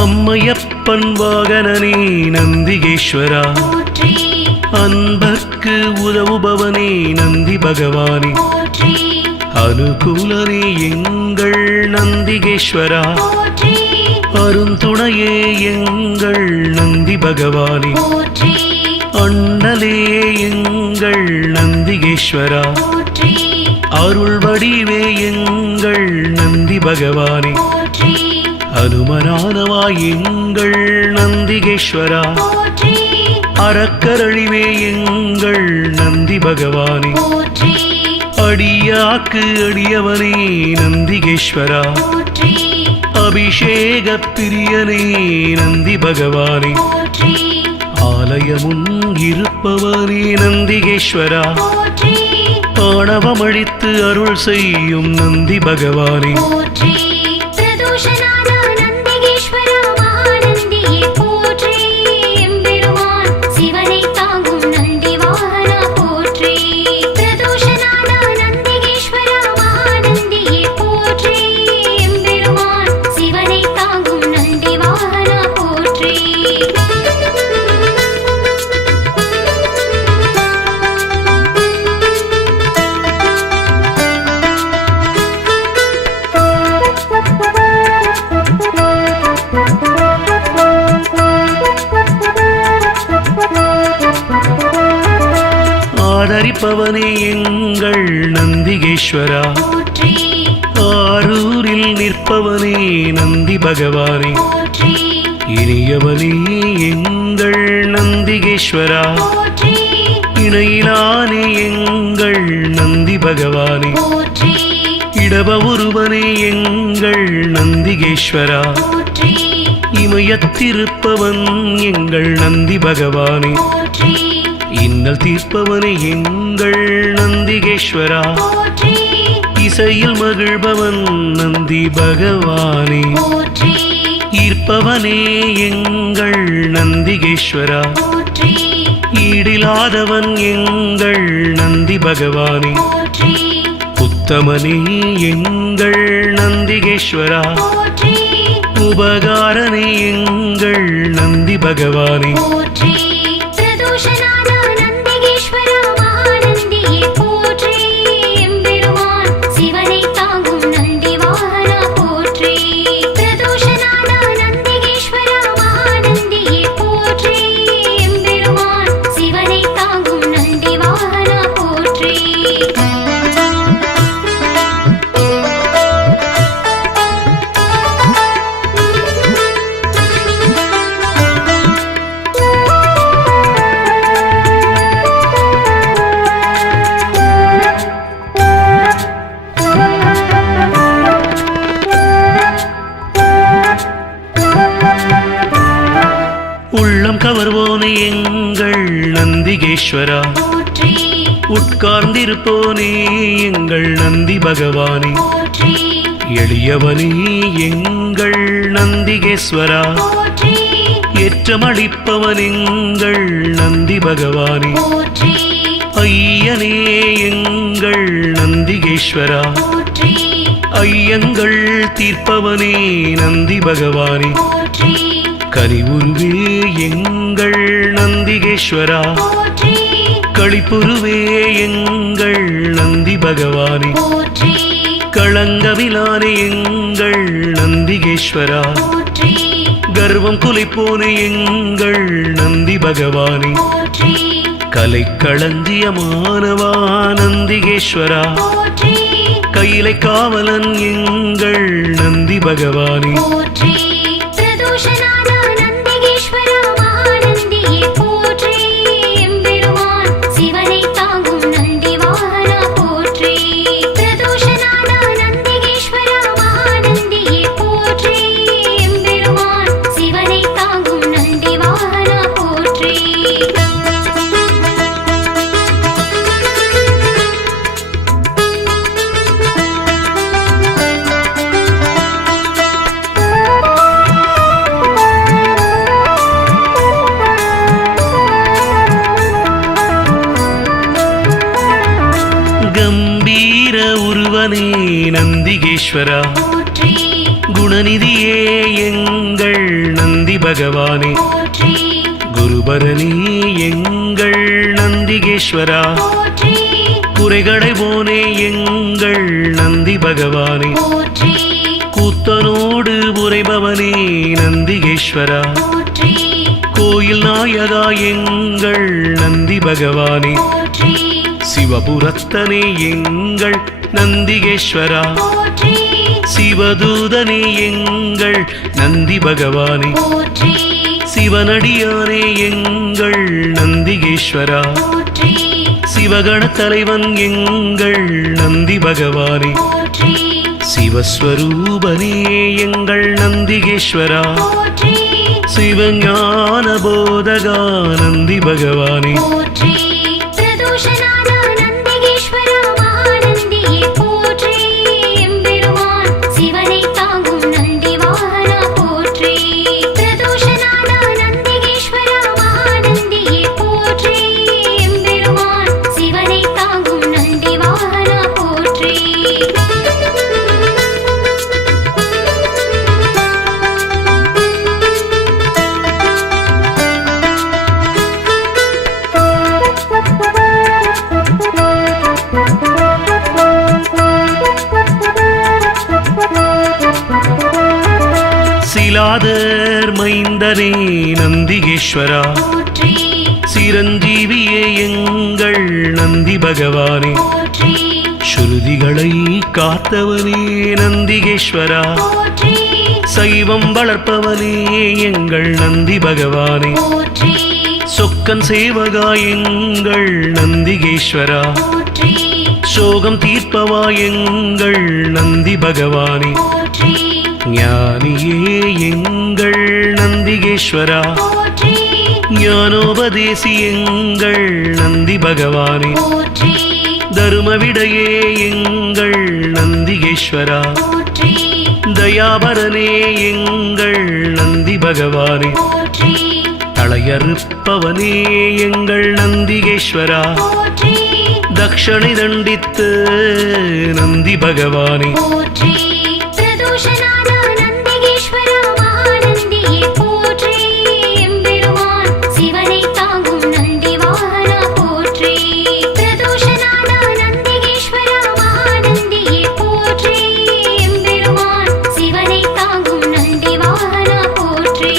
அம்மையப்பன் வாகனனே நந்திகேஸ்வரா, அன்பர்க்கு உதவுபவனே நந்தி பகவானே, அனுகூலனே எங்கள் நந்திகேஸ்வரா, அருந்துணையே எங்கள் நந்தி பகவானே, அண்ணலே எங்கள் நந்திகேஸ்வரா, அருள் வடிவே எங்கள் நந்தி பகவானே, அனுமனானவா எங்கள் நந்திகேஸ்வரா, அறக்கரழிவே எங்கள் நந்தி பகவானே, அடியாக்கு அடியவனே நந்திகேஸ்வரா, அபிஷேக பிரியனே நந்தி பகவானே, ஆலயமுன் இருப்பவனே நந்திகேஸ்வரா, ஆணவமழித்து அருள் செய்யும் நந்தி பகவானே, ஆதரிப்பவனே எங்கள் நந்திகேஸ்வரா, ஆரூரில் நிற்பவனே நந்தி பகவானே, இனியவனே எங்கள் நந்திகேஸ்வரா, இணையிலானே எங்கள் நந்தி பகவானே, இடப ஒருவனே எங்கள் நந்திகேஸ்வரா, இமயத்திருப்பவன் எங்கள் நந்தி பகவானே, இன்னல் தீர்ப்பவனே எங்கள் நந்திகேஸ்வரா, இசையில் மகிழ்பவன் நந்தி பகவானே, ஈர்ப்பவனே எங்கள் நந்திகேஸ்வரா, ஈடிலாதவன் எங்கள் நந்தி பகவானே, உத்தமனே எங்கள் நந்திகேஸ்வரா, உபகாரனே எங்கள் நந்தி பகவானே, நந்திகேஸ்வரா, மகாநந்தியே போற்றி, எம்பெருமான் சிவனை தாங்கும் நந்தி வாகனா போற்றி, பிரதோஷநாதா நந்திகேஸ்வரா, மகாநந்தியே போற்றி, எம்பெருமான் சிவனை தாங்கும் நந்தி வாகனா போற்றி. உள்ளம் கவர்வோனே எங்கள் நந்திகேஸ்வரா, உட்கார்ந்திருப்போனே எங்கள் நந்தி பகவானே, எளியவனே எங்கள் நந்திகேஸ்வரா, ஏற்றமளிப்பவன் எங்கள் நந்தி பகவானே, ஐயனே எங்கள் நந்திகேஸ்வரா, ஐயங்கள் தீர்ப்பவனே நந்தி பகவானே, கரிவுருவே எங்கள் நந்திகேஸ்வரா, களிப்புருவே எங்கள் நந்தி பகவானே, களங்கவிலானே எங்கள் நந்திகேஸ்வரா, கர்வம் குலைப்போனே எங்கள் நந்தி பகவானே, கலை களஞ்சியமானவா நந்திகேஸ்வரா, கையிலை காவலன் எங்கள் நந்தி பகவானே, பிரதோஷநாதா நந்திகேஸ்வரா, மகாநந்தியே போற்றி, எம்பெருமான் சிவனை தாங்கும் நந்தி கம்பீர உருவனே நந்திகேஸ்வரா, போற்றி குணநிதியே எங்கள் நந்தி பகவானே, போற்றி குருபரனே எங்கள் நந்திகேஸ்வரா, போற்றி குறைகளை போனே எங்கள் நந்தி பகவானே, போற்றி கூத்தனோடு உரைபவனே நந்திகேஸ்வரா, போற்றி கோயில் நாயகா எங்கள் நந்தி பகவானே, போற்றி சிவபுரத்தனே எங்கள் நந்திகேஸ்வரா, போற்றி சிவதூதனே எங்கள் நந்தி பகவானே, போற்றி சிவனடியானே எங்கள் நந்திகேஸ்வரா, போற்றி சிவகண தலைவன் எங்கள் நந்தி பகவானே, போற்றி சிவஸ்வரூபனே எங்கள் நந்திகேஸ்வரா, போற்றி சிவஞான போதகா நந்தி பகவானே, போற்றி பிரதோஷநாத நந்திகேஸ்வரா மகாநந்தியே போற்றி எம்பெருமான் சிவனை தாங்கும் நந்தி வாகனா போற்றி பிரதோஷநாத நந்திகேஸ்வரா மகாநந்தியே போற்றி எம்பெருமான் சிவனை தாங்கும் நந்தி வாகனா போற்றி சிலாதர் மைந்தனே நந்திகேஸ்வரா, போற்றி சிரஞ்சீவியே எங்கள் நந்தி பகவானே, போற்றி ஸ்ருதிகளை காத்தவனே நந்திகேஸ்வரா, போற்றி சைவம் வளர்ப்பவனே எங்கள் நந்தி பகவானே, போற்றி சொக்கன் சேவகா எங்கள் நந்திகேஸ்வரா, போற்றி சோகம் தீர்ப்பவா எங்கள் நந்தி பகவானே, போற்றி ஞானியே எங்கள் நந்திகேஸ்வரா, போற்றி ஞானோபதேசி எங்கள் நந்தி பகவானே, போற்றி தருமவிடையே எங்கள் நந்திகேஸ்வரா, போற்றி தயாபரனே எங்கள் நந்தி பகவானே, போற்றி தளையறுப்பவனே எங்கள் நந்திகேஸ்வரா, போற்றி தக்ஷணை தண்டித்து நந்தி பகவானே, போற்றி பிரதோஷநாத நந்திகேஸ்வரா மகாநந்தியே போற்றி எம்பெருமான் சிவனை தாங்கும் நந்தி வாகனா போற்றி பிரதோஷநாத நந்திகேஸ்வரா மகாநந்தியே போற்றி எம்பெருமான் சிவனை தாங்கும் நந்தி வாகனா போற்றி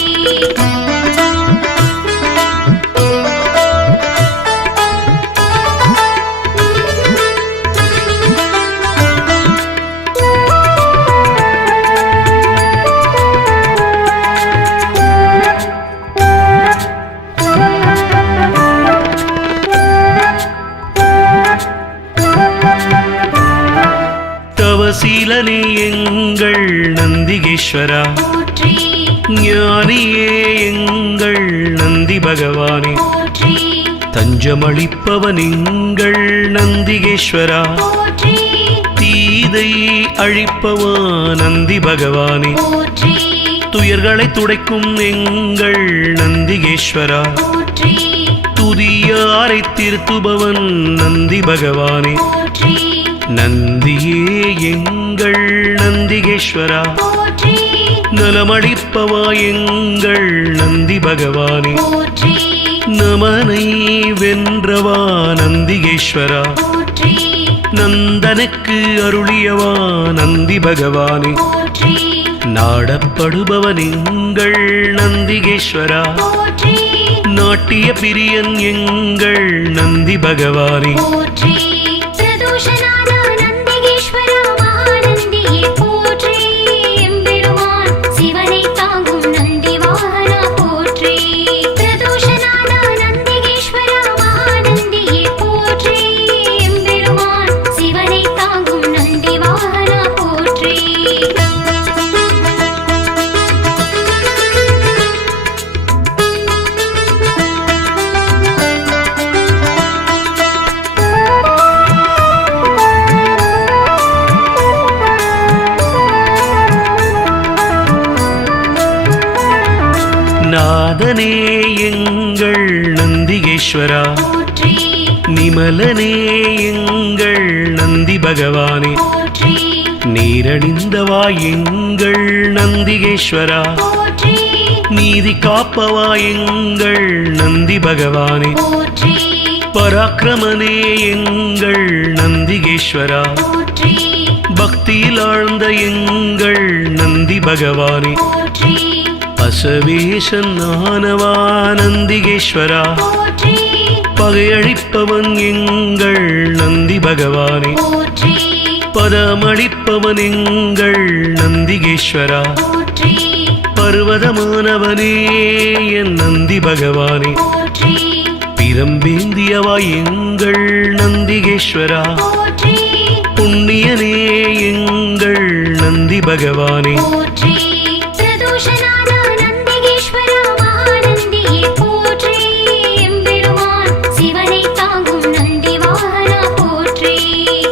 தவசீலனே எங்கள் நந்திகேஸ்வரா, போற்றி ஞானியே எங்கள் நந்தி பகவானே, போற்றி தஞ்சமளிப்பவன் எங்கள் நந்திகேஸ்வரா, போற்றி தீதை அழிப்பவா நந்தி பகவானே, போற்றி துயர்களை துடைக்கும் எங்கள் நந்திகேஸ்வரா, போற்றி துதியாரை திருத்துபவன் நந்தி பகவானே, போற்றி நந்தியே எங்கள் நந்திகேஸ்வரா, போற்றி நலமளிப்பவா எங்கள் நந்தி பகவானே, போற்றி நமனை வென்றவா நந்திகேஸ்வரா, போற்றி நந்தனுக்கு அருளியவா நந்தி பகவானே, போற்றி நாடப்படுபவன் எங்கள் நந்திகேஸ்வரா, போற்றி நாட்டிய பிரியன் எங்கள் நந்தி பகவானே, போற்றி பிரதோஷநாத நந்திகேஸ்வரா மகாநந்தியே போற்றி எம்பெருமான் சிவனை தாங்கும் நந்தி வாகனா போற்றி பிரதோஷநாத நந்திகேஸ்வரா மகாநந்தியே போற்றி எம்பெருமான் சிவனை தாங்கும் நந்தி வாகனா போற்றி நாதனே எங்கள் நந்திகேஸ்வரா, போற்றி நிமலனே எங்கள் நந்தி பகவானே போற்றி நீரணிந்தவா எங்கள் நந்திகேஸ்வரா போற்றி நீதி காப்பவா எங்கள் நந்தி பகவானே போற்றி பராக்கிரமனே எங்கள் நந்திகேஸ்வரா போற்றி பக்தியில் ஆழ்ந்த எங்கள் நந்தி பகவானே போற்றி அசவேசன் ஆனவா நந்திகேஸ்வரா போற்றி பகையழிப்பவன் எங்கள் நந்தி பகவானே போற்றி பதமளிப்பவன் எங்கள் நந்திகேஸ்வரா போற்றி பர்வதமானவனே என் நந்தி பகவானே போற்றி பிரம்பேந்தியவா எங்கள் நந்திகேஸ்வரா போற்றி புண்ணியனே எங்கள் நந்தி பகவானே போற்றி பிரதோஷநாத நந்திகேஸ்வரா மகாநந்தியே போற்றி எம்பெருமான் சிவனை தாங்கும் நந்தி வாகனா போற்றி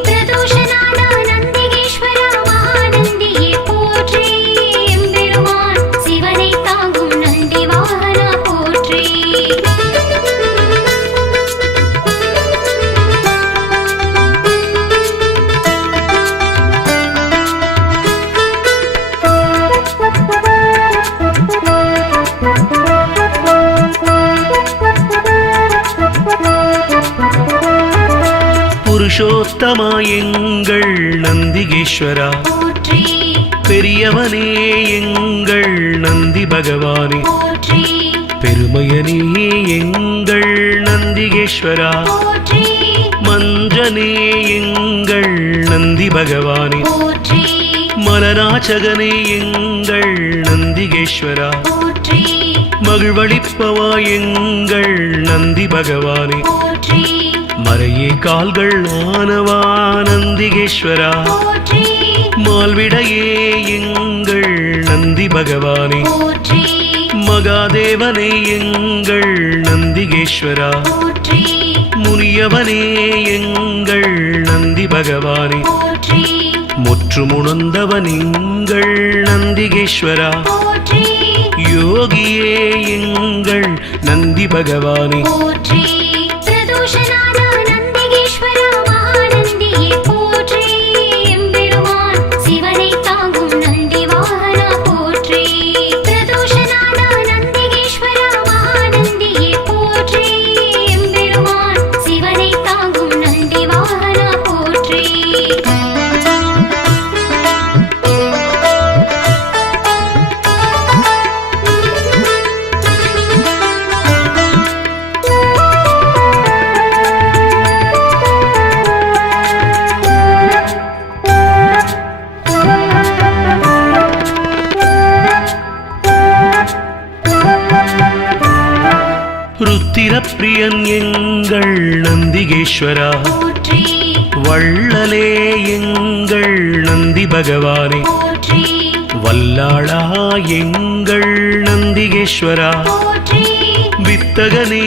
பிரதோஷநாத நந்திகேஸ்வரா மகாநந்தியே போற்றி எம்பெருமான் சிவனை தாங்கும் நந்தி வாகனா போற்றி புருஷோத்தமா எங்கள் நந்திகேஸ்வரா போற்றி பெரியவனே எங்கள் நந்தி பகவானே போற்றி பெருமையனே எங்கள் நந்திகேஸ்வரா போற்றி மஞ்சனே எங்கள் நந்தி பகவானே போற்றி மலராச்சகனே எங்கள் நந்திகேஸ்வரா போற்றி மகிழ்வளிப்பவா எங்கள் நந்தி பகவானே போற்றி மறையே கால்கள் ஆனவா நந்திகேஸ்வரா போற்றி மால்விடையே எங்கள் நந்தி பகவானே போற்றி மகாதேவனே எங்கள் நந்திகேஸ்வரா போற்றி முனியவனே எங்கள் நந்தி பகவானே போற்றி முற்றுமுணர்ந்தவன் எங்கள் நந்திகேஸ்வரா போற்றி யோகியே எங்கள் நந்தி பகவானே போற்றி பிரதோஷநாத நந்திகேஸ்வரா மகாநந்தியே போற்றி எம்பெருமான் சிவனை தாங்கும் நந்தி வாகனா போற்றி பிரதோஷநாத நந்திகேஸ்வரா மகாநந்தியே போற்றி எம்பெருமான் சிவனை தாங்கும் நந்தி வாகனா போற்றி ருத்திரப்பிரியன் எங்கள் நந்திகேஸ்வரா போற்றி வள்ளலே எங்கள் நந்தி பகவானே போற்றி வல்லாளா எங்கள் நந்திகேஸ்வரா போற்றி வித்தகனே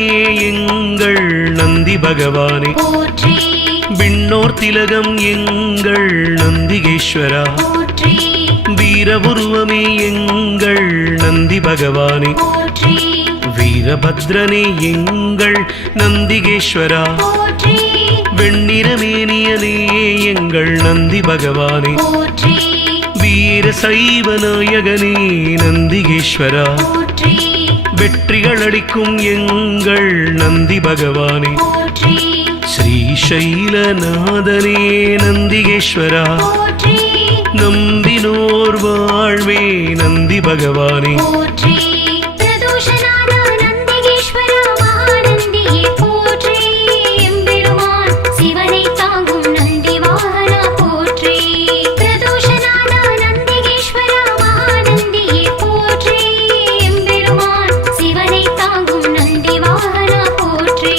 எங்கள் நந்தி பகவானே போற்றி விண்ணோர் திலகம் எங்கள் நந்திகேஸ்வரா போற்றி வீரபுருவமே எங்கள் நந்தி பகவானே போற்றி வீரபத்ரனே எங்கள் நந்திகேஸ்வரா போற்றி வெண்ணிறமேனியனே எங்கள் நந்தி பகவானே போற்றி வீர சைவ நாயகனே நந்திகேஸ்வரா போற்றி வெற்றிகள் அளிக்கும் எங்கள் நந்தி பகவானே போற்றி ஸ்ரீசைலநாதனே நந்திகேஸ்வரா போற்றி நம்பினோர் வாழ்வே நந்தி பகவானே போற்றி பிரதோஷநாத நந்திகேஸ்வரா மகாநந்தியே போற்றி எம்பெருமான் சிவனை தாங்கும் நந்தி வாகனா போற்றி பிரதோஷநாத நந்திகேஸ்வரா மகாநந்தியே போற்றி எம்பெருமான் சிவனை தாங்கும் நந்தி வாகனா போற்றி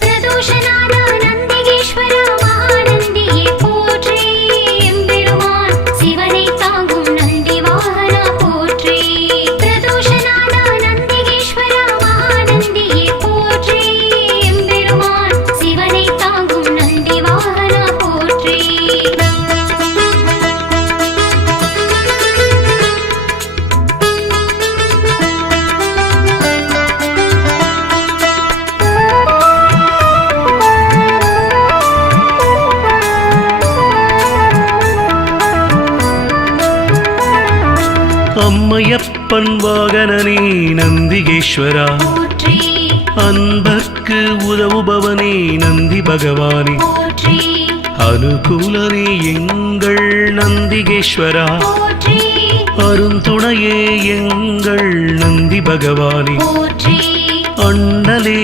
பிரதோஷநாத நந்திகேஸ்வரா மகாநந்தியே போற்றி எம்பெருமான் சிவனை தாங்கும் நந்தி வாகனா போற்றி பிரதோஷநாத நந்திகேஸ்வரா மகாநந்தியே போற்றி எம்பெருமான் சிவனை தாங்கும் நந்தி வாகனா போற்றி அம்மையப்பன் வாகனனே நந்திகேஸ்வரா, போற்றி அன்பர்க்கு உதவுபவனே நந்தி பகவானே, போற்றி அனுகூலனே எங்கள் நந்திகேஸ்வரா, போற்றி அருந்துணையே எங்கள் நந்தி பகவானே, போற்றி அண்ணலே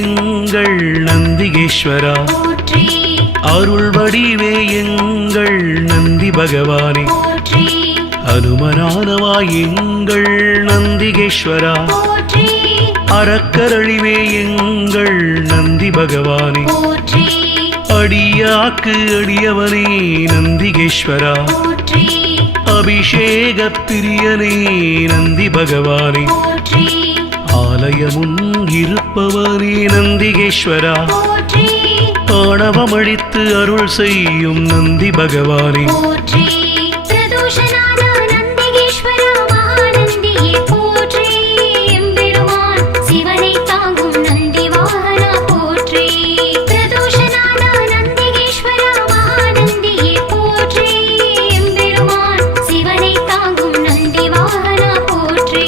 எங்கள் நந்திகேஸ்வரா, போற்றி அருள் வடிவே எங்கள் நந்தி பகவானே, போற்றி அனுமனானவா எங்கள் நந்திகேஸ்வரா, போற்றி அறக்கரழிவே எங்கள் நந்தி பகவானே, போற்றி அடியாக்கு அடியவனே நந்திகேஸ்வரா, போற்றி அபிஷேக பிரியனே நந்தி பகவானே, போற்றி ஆலயமுன் இருப்பவனே நந்திகேஸ்வரா, போற்றி ஆணவமழித்து அருள் செய்யும் நந்தி பகவானே, போற்றி பிரதோஷநாத நந்திகேஸ்வரா மகாநந்தியே போற்றி எம்பெருமான் சிவனை தாங்கும் நந்தி வாகனா போற்றி பிரதோஷநாத நந்திகேஸ்வரா மகாநந்தியே போற்றி எம்பெருமான் சிவனை தாங்கும் நந்தி வாகனா போற்றி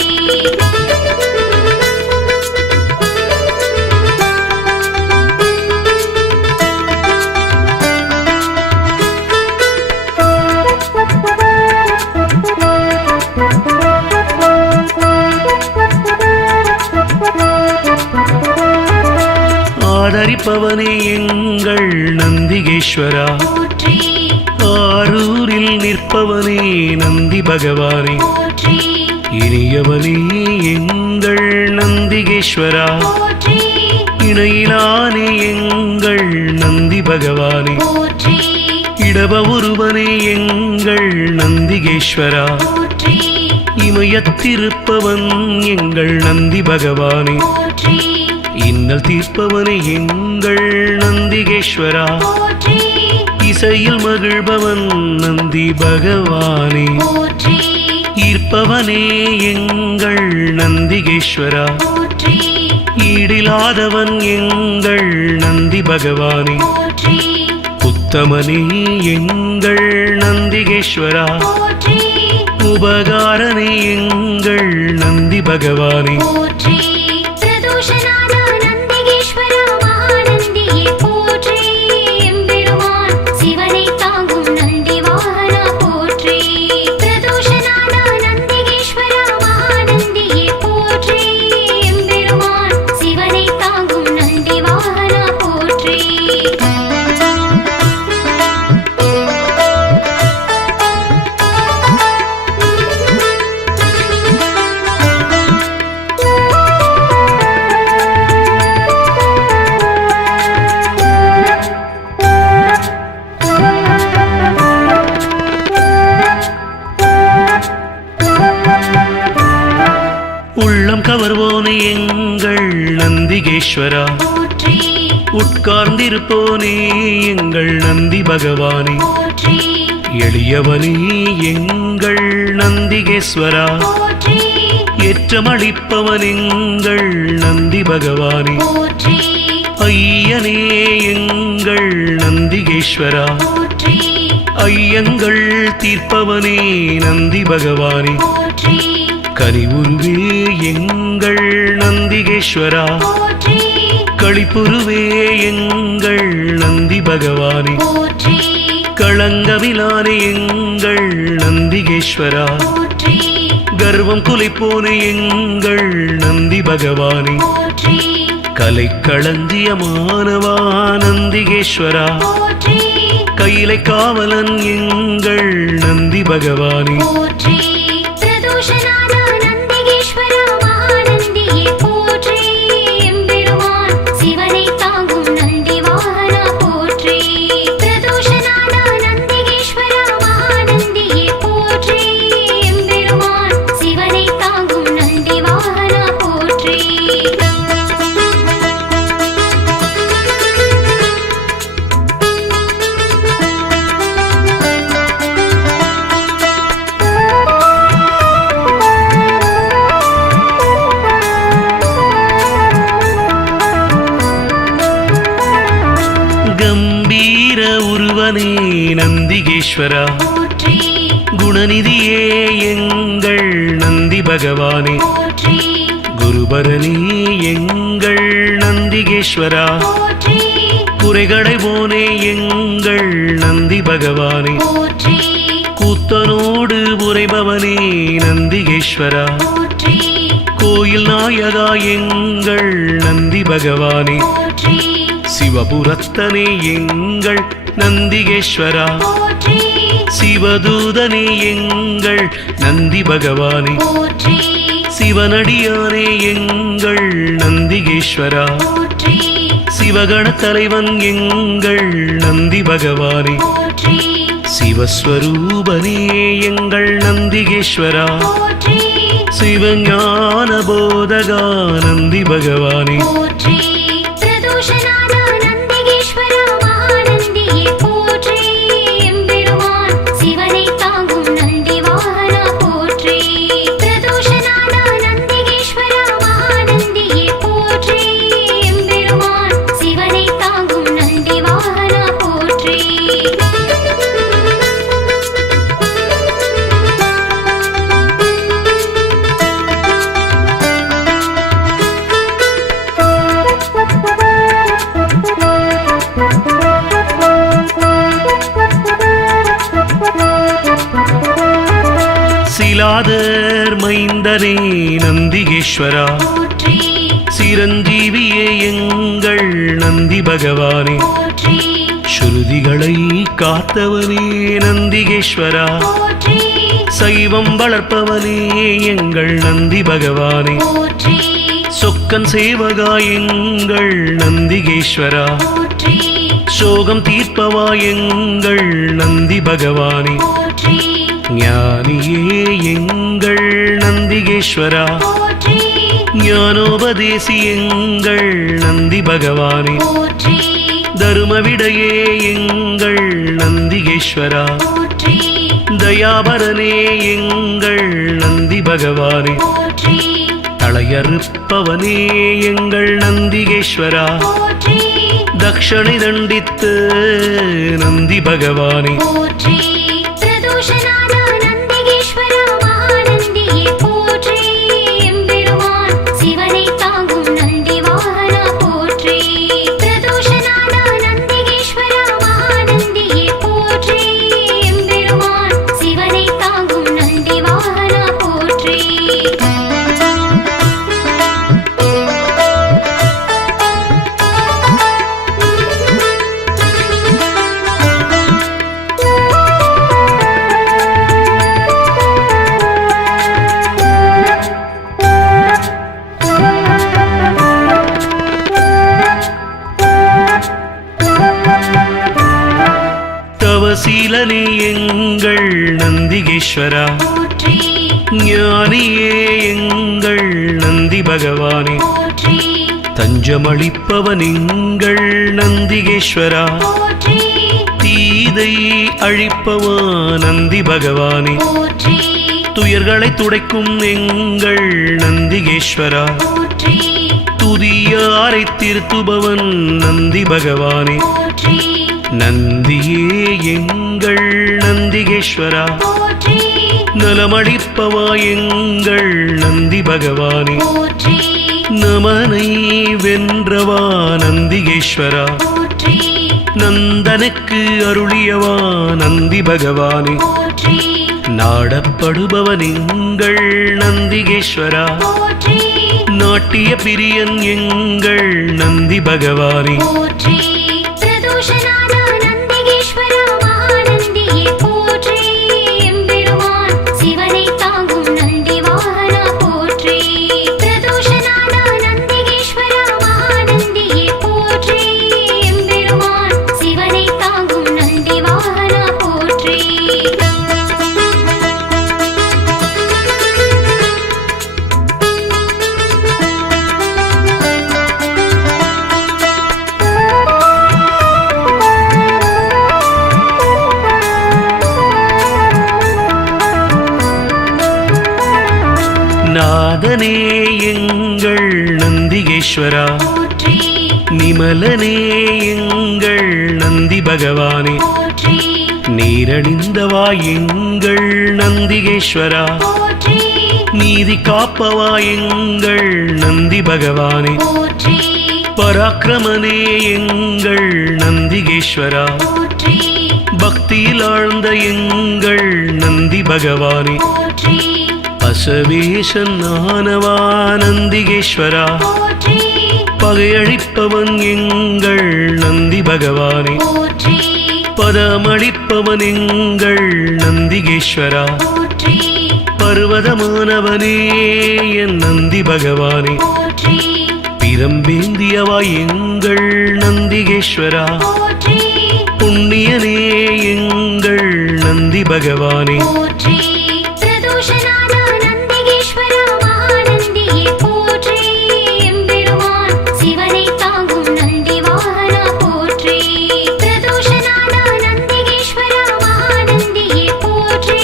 ஆதரிப்பவனே எங்கள் நந்திகேஸ்வரா, போற்றி ஆரூரில் நிற்பவனே நந்தி பகவானே, போற்றி இனியவனே எங்கள் நந்திகேஸ்வரா, போற்றி இணையிலானே எங்கள் நந்தி பகவானே, போற்றி இடப ஒருவனே எங்கள் நந்திகேஸ்வரா, போற்றி இமயத்திருப்பவன் எங்கள் நந்தி பகவானே, போற்றி இன்னல் தீர்ப்பவனே எங்கள் நந்திகேஸ்வரா, போற்றி இசையில் மகிழ்பவன் நந்தி பகவானே, போற்றி ஈர்ப்பவனே எங்கள் நந்திகேஸ்வரா, போற்றி ஈடிலாதவன் எங்கள் நந்தி பகவானே, போற்றி உத்தமனே எங்கள் நந்திகேஸ்வரா, போற்றி உபகாரனே எங்கள் நந்தி பகவானே, போற்றி பிரதோஷநாத நந்திகேஸ்வரா மகாநந்தியே போற்றி எம்பெருமான் சிவனை தாங்கும் நந்தி வாகனா போற்றி பிரதோஷநாத நந்திகேஸ்வரா மகாநந்தியே போற்றி எம்பெருமான் சிவனை தாங்கும் நந்தி வாகனா போற்றி உள்ளம் கவர்வோனே எங்கள் நந்திகேஸ்வரா, போற்றி உட்கார்ந்திருப்போனே எங்கள் நந்தி பகவானே, போற்றி எளியவனே எங்கள் நந்திகேஸ்வரா, போற்றி ஏற்றமளிப்பவன் எங்கள் நந்தி பகவானே, போற்றி ஐயனே எங்கள் நந்திகேஸ்வரா, போற்றி ஐயங்கள் தீர்ப்பவனே நந்தி பகவானே, போற்றி கனிவுருவே எங்கள் நந்திகேஸ்வரா, போற்றி களிப்புருவே எங்கள் நந்தி பகவானே, போற்றி களங்கமிலானே எங்கள் நந்திகேஸ்வரா, போற்றி கர்வம் குலைப்போனே எங்கள் நந்தி பகவானே, போற்றி கலைக்களஞ்சியமானவா நந்திகேஸ்வரா, போற்றி கையிலை காவலன் எங்கள் நந்தி பகவானே, போற்றி பிரதோஷநாத நந்திகேஸ்வரா மகாநந்தியே போற்றி எம்பெருமான் சிவனை தாங்கும் நந்தி வாகனா போற்றி பிரதோஷநாத நந்திகேஸ்வரா மகாநந்தியே போற்றி எம்பெருமான் சிவனை தாங்கும் நந்தி வாகனா போற்றி கம்பீர உருவனே நந்திகேஸ்வரா, போற்றி குணநிதியே எங்கள் நந்தி பகவானே போற்றி குருபரனே எங்கள் நந்திகேஸ்வரா போற்றி குறைகளை போனே எங்கள் நந்தி பகவானே போற்றி கூத்தனோடு உரைபவனே நந்திகேஸ்வரா போற்றி கோயில் நாயகா எங்கள் நந்தி பகவானே போற்றி சிவபுரத்தனே எங்கள் நந்திகேஸ்வரா போற்றி சிவதூதனே எங்கள் நந்தி பகவானே போற்றி சிவனடியானே எங்கள் நந்திகேஸ்வரா போற்றி சிவகண தலைவன் எங்கள் நந்தி பகவானே போற்றி சிவஸ்வரூபனே எங்கள் நந்திகேஸ்வரா போற்றி சிவஞான போதகா நந்தி பகவானே போற்றி பிரதோஷநாத நந்திகேஸ்வரா மகாநந்தியே போற்றி எம்பெருமான் சிவனை தாங்கும் நந்தி வாகனா போற்றி பிரதோஷநாத நந்திகேஸ்வரா மகாநந்தியே போற்றி எம்பெருமான் சிவனை தாங்கும் நந்தி வாகனா போற்றி சிலாதர் மைந்தனே நந்திகேஸ்வரா போற்றி சிரஞ்சீவியே எங்கள் நந்தி பகவானே போற்றி ஸ்ருதிகளை காத்தவனே நந்திகேஸ்வரா போற்றி சைவம் வளர்ப்பவனே எங்கள் நந்தி பகவானே போற்றி சொக்கன் சேவகா எங்கள் நந்திகேஸ்வரா போற்றி சோகம் தீர்ப்பவா எங்கள் நந்தி பகவானே போற்றி ஞானியே எங்கள் நந்திகேஸ்வரா போற்றி ஞானோபதேசி எங்கள் நந்தி பகவானே போற்றி தருமவிடையே எங்கள் நந்திகேஸ்வரா போற்றி தயாபரனே எங்கள் நந்தி பகவானே போற்றி தளையறுப்பவனே எங்கள் நந்திகேஸ்வரா போற்றி தக்ஷணை தண்டித்து நந்தி பகவானே போற்றி பிரதோஷநாத நந்திகேஸ்வரா மகாநந்தியே போற்றி எம்பெருமான் சிவனை தாங்கும் நந்தி வாகனா போற்றி பிரதோஷநாத நந்திகேஸ்வரா மகாநந்தியே போற்றி எம்பெருமான் சிவனை தாங்கும் நந்தி வாகனா போற்றி தவசீலனே எங்கள் நந்திகேஸ்வரா போற்றி ஞானியே எங்கள் நந்தி பகவானே போற்றி தஞ்சமளிப்பவன் எங்கள் நந்திகேஸ்வரா போற்றி தீதை அழிப்பவா நந்தி பகவானே போற்றி துயர்களை துடைக்கும் எங்கள் நந்திகேஸ்வரா போற்றி துதியாரை திருத்துபவன் நந்தி பகவானே போற்றி நந்தியே எங்கள் நந்திகேஸ்வரா போற்றி நலமளிப்பவா எங்கள் நந்தி பகவானே போற்றி நமனை வென்றவா நந்திகேஸ்வரா போற்றி நந்தனுக்கு அருளியவா நந்தி பகவானே போற்றி நாடப்படுபவன் எங்கள் நந்திகேஸ்வரா போற்றி நாட்டிய பிரியன் எங்கள் நந்தி பகவானே போற்றி பிரதோஷநாத நந்திகேஸ்வரா மகாநந்தியே போற்றி எம்பெருமான் சிவனை தாங்கும் நந்தி வாகனா போற்றி பிரதோஷநாத நந்திகேஸ்வரா மகாநந்தியே போற்றி எம்பெருமான் சிவனை தாங்கும் நந்தி வாகனா போற்றி நாதனே எங்கள் நந்திகேஸ்வரா போற்றி நிமலனே எங்கள் நந்தி பகவானே போற்றி நீரணிந்தவா எங்கள் நந்திகேஸ்வரா, போற்றி நீதி காப்பவா எங்கள் நந்தி பகவானே, போற்றி பராக்கிரமனே எங்கள் நந்திகேஸ்வரா, போற்றி பக்தியில் ஆழ்ந்த எங்கள் நந்தி பகவானே, போற்றி அசவேசன் ஆனவா நந்திகேஸ்வரா, போற்றி பகையழிப்பவன் எங்கள் நந்தி பகவானே, போற்றி பதமளிப்பவன் எங்கள் நந்திகேஸ்வரா, போற்றி பர்வதமானவனே என் நந்தி பகவானே, போற்றி பிரம்பேந்தியவா எங்கள் நந்திகேஸ்வரா, போற்றி புண்ணியனே எங்கள் நந்தி பகவானே, போற்றி பிரதோஷநாத நந்திகேஸ்வரா மகாநந்தியே போற்றி எம்பெருமான் சிவனை தாங்கும் நந்தி வாகனா போற்றி பிரதோஷநாத நந்திகேஸ்வரா மகாநந்தியே போற்றி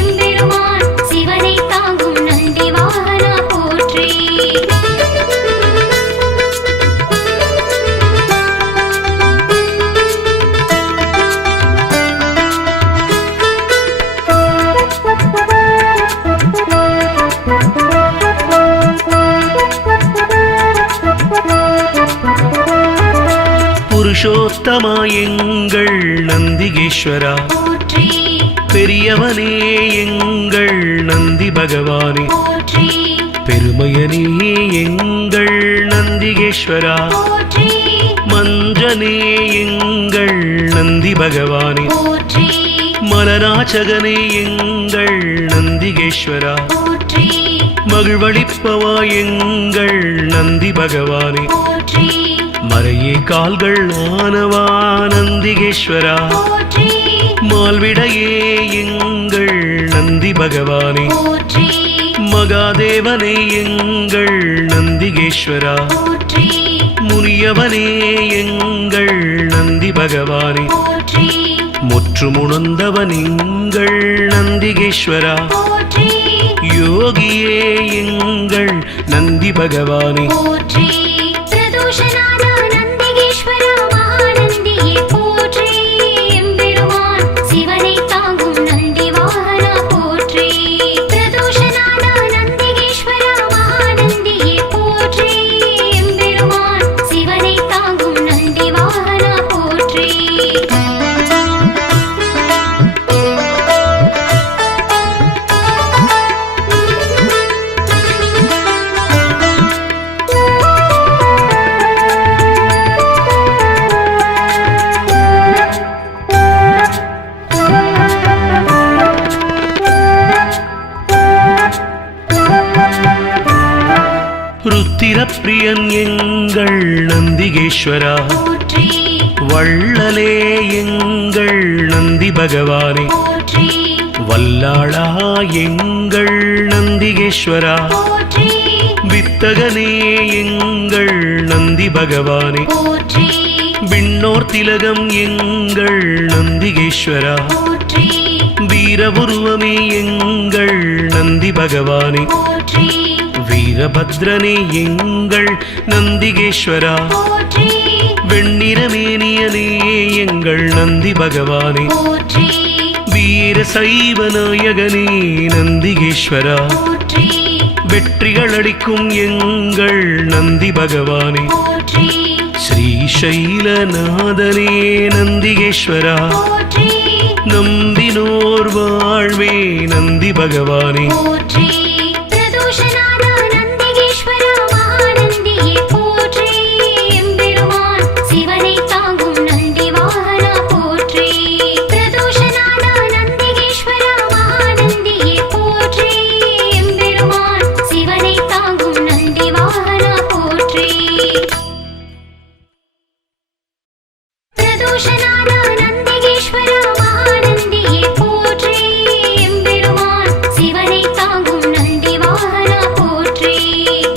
எம்பெருமான் சிவனை தாங்கும் நந்தி வாகனா போற்றி புருஷோத்தமா எங்கள் நந்திகேஸ்வரா, போற்றி பெரியவனே எங்கள் நந்தி பகவானே, போற்றி பெருமையனே எங்கள் நந்திகேஸ்வரா, போற்றி மஞ்சனே எங்கள் நந்தி பகவானே, போற்றி மலநாச்சகனே எங்கள் நந்திகேஸ்வரா, போற்றி மகிழ்வளிப்பவா எங்கள் நந்தி பகவானே, போற்றி மறையே கால்கள் ஆனவா நந்திகேஸ்வரா, போற்றி மால்விடையே எங்கள் நந்தி பகவானே, போற்றி மகாதேவனே எங்கள் நந்திகேஸ்வரா, போற்றி முனியவனே எங்கள் நந்தி பகவானே, போற்றி முற்றுமுணர்ந்தவன் எங்கள் நந்திகேஸ்வரா, போற்றி யோகியே எங்கள் நந்தி பகவானே, போற்றி பிரதோஷநாத நந்திகேஸ்வரா மகாநந்தியே போற்றி எம்பெருமான் சிவனை தாங்கும் நந்தி வாகனா போற்றி பிரதோஷநாத நந்திகேஸ்வரா மகாநந்தியே போற்றி எம்பெருமான் சிவனை தாங்கும் நந்தி வாகனா போற்றி ருத்திரப்பிரியன் எங்கள் நந்திகேஸ்வரா, போற்றி வள்ளலே எங்கள் நந்தி பகவானே, போற்றி வல்லாளா எங்கள் நந்திகேஸ்வரா, போற்றி வித்தகனே எங்கள் நந்தி பகவானே, போற்றி விண்ணோர் திலகம் எங்கள் நந்திகேஸ்வரா, போற்றி வீரபுருவமே எங்கள் நந்தி பகவானே, போற்றி வீரபத்ரனே எங்கள் நந்திகேஸ்வரா, போற்றி வெண்ணிறமேனியனே எங்கள் நந்தி பகவானே, போற்றி வீர சைவ நாயகனே நந்திகேஸ்வரா, போற்றி வெற்றிகள் அளிக்கும் எங்கள் நந்தி பகவானே, போற்றி ஸ்ரீசைலநாதனே நந்திகேஸ்வரா, போற்றி நம்பினோர் வாழ்வே நந்தி பகவானே, போற்றி பிரதோஷநாத நந்திகேஸ்வரா மகாநந்தியே போற்றி எம்பெருமான் சிவனை தாங்கும் நந்தி வாகனா போற்றி பிரதோஷநாத நந்திகேஸ்வரா மகாநந்தியே போற்றி எம்பெருமான் சிவனை தாங்கும் நந்தி வாகனா போற்றி பிரதோஷநாத நந்திகேஸ்வரா மகாநந்தியே போற்றி எம்பெருமான் சிவனை தாங்கும் நந்தி வாகனா போற்றி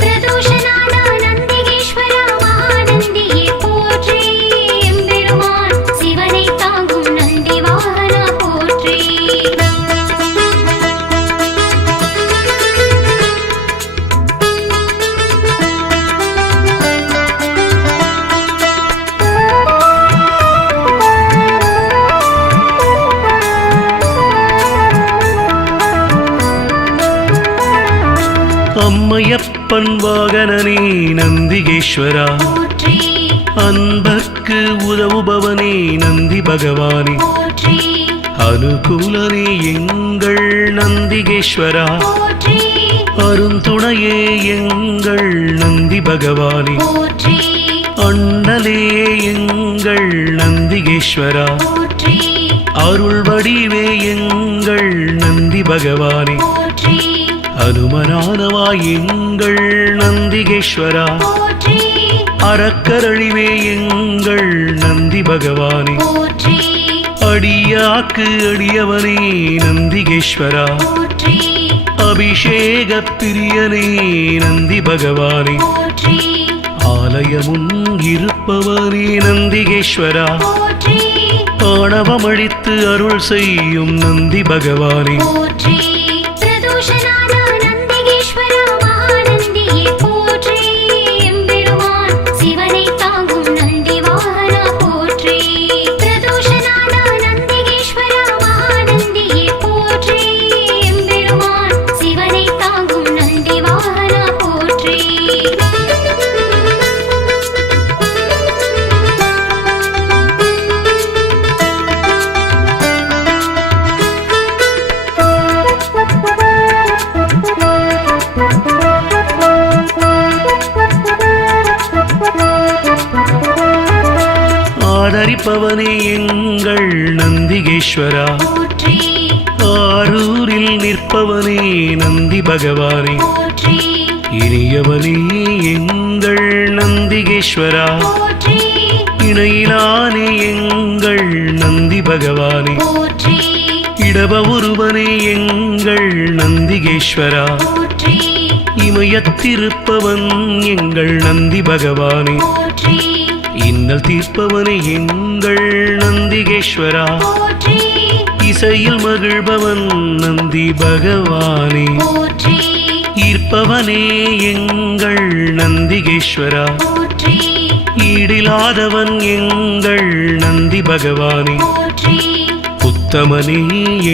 பிரதோஷநாத நந்திகேஸ்வரா மகாநந்தியே போற்றி எம்பெருமான் சிவனை தாங்கும் நந்தி வாகனா போற்றி அம்மையப்பன் வாகனனே நந்திகேஸ்வரா, போற்றி அன்பர்க்கு உதவுபவனே நந்தி பகவானே, போற்றி அனுகூலனே எங்கள் நந்திகேஸ்வரா, போற்றி அருந்துணையே எங்கள் நந்தி பகவானே, போற்றி அண்ணலே எங்கள் நந்திகேஸ்வரா, போற்றி அருள் வடிவே எங்கள் நந்தி பகவானே, போற்றி அனுமனானவா எங்கள் நந்திகேஸ்வரா, போற்றி அறக்கரழிவே எங்கள் நந்தி பகவானே, போற்றி அடியாக்கு அடியவனே நந்திகேஸ்வரா, போற்றி அபிஷேக பிரியனே நந்தி பகவானே, போற்றி ஆலயமுன் இருப்பவனே நந்திகேஸ்வரா, போற்றி ஆணவமழித்து அருள் செய்யும் நந்தி பகவானே, போற்றி பிரதோஷநாத நந்திகேஸ்வரா மகாநந்தியே போற்றி எம்பெருமான் சிவனை தாங்கும் நந்தி வாகனா போற்றி பிரதோஷநாத நந்திகேஸ்வரா மகாநந்தியே போற்றி எம்பெருமான் சிவனை தாங்கும் நந்தி வாகனா போற்றி ஆதரிப்பவனே எங்கள் நந்திகேஸ்வரா, போற்றி ஆரூரில் நிற்பவனே நந்தி பகவானே, போற்றி இனியவனே எங்கள் நந்திகேஸ்வரா, போற்றி இணையிலானே எங்கள் நந்தி பகவானே, போற்றி இடப ஒருவனே எங்கள் நந்திகேஸ்வரா, போற்றி இமயத்திருப்பவன் எங்கள் நந்தி பகவானே, போற்றி இன்னல் தீர்ப்பவனே எங்கள் நந்திகேஸ்வரா, போற்றி இசையில் மகிழ்பவன் நந்தி பகவானே, போற்றி ஈர்ப்பவனே எங்கள் நந்திகேஸ்வரா, போற்றி ஈடிலாதவன் எங்கள் நந்தி பகவானே, போற்றி உத்தமனே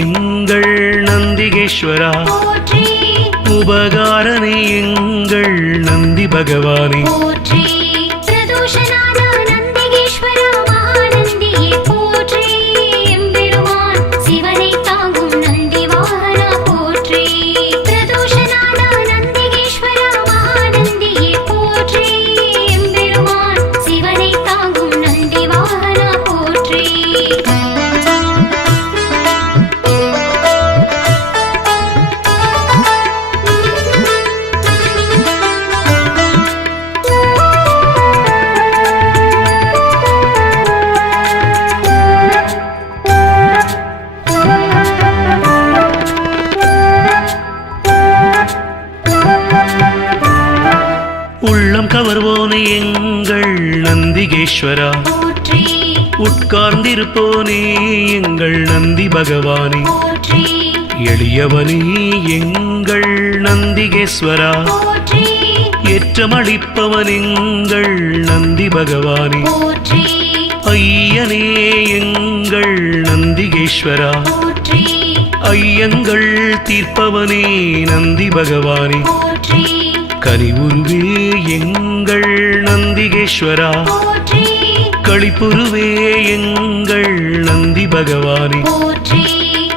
எங்கள் நந்திகேஸ்வரா, போற்றி உபகாரனே எங்கள் நந்தி பகவானே, போற்றி பிரதோஷநாத நந்திகேஸ்வரா மகாநந்தியே போற்றி எம்பெருமான் சிவனை தாங்கும் நந்தி வாகனா போற்றி பிரதோஷநாத நந்திகேஸ்வரா மகாநந்தியே போற்றி எம்பெருமான் சிவனை தாங்கும் நந்தி வாகனா போற்றி உள்ளம் கவர்வோனே எங்கள் நந்திகேஸ்வரா, போற்றி உட்கார்ந்திருப்போனே எங்கள் நந்தி பகவானே, போற்றி எளியவனே எங்கள் நந்திகேஸ்வரா, போற்றி ஏற்றமளிப்பவன் எங்கள் நந்தி பகவானே, போற்றி ஐயனே எங்கள் நந்திகேஸ்வரா, போற்றி ஐயங்கள் தீர்ப்பவனே நந்தி பகவானே, போற்றி கனிவுருவே எங்கள் நந்திகேஸ்வரா, போற்றி களிப்புருவே எங்கள் நந்தி பகவானே, போற்றி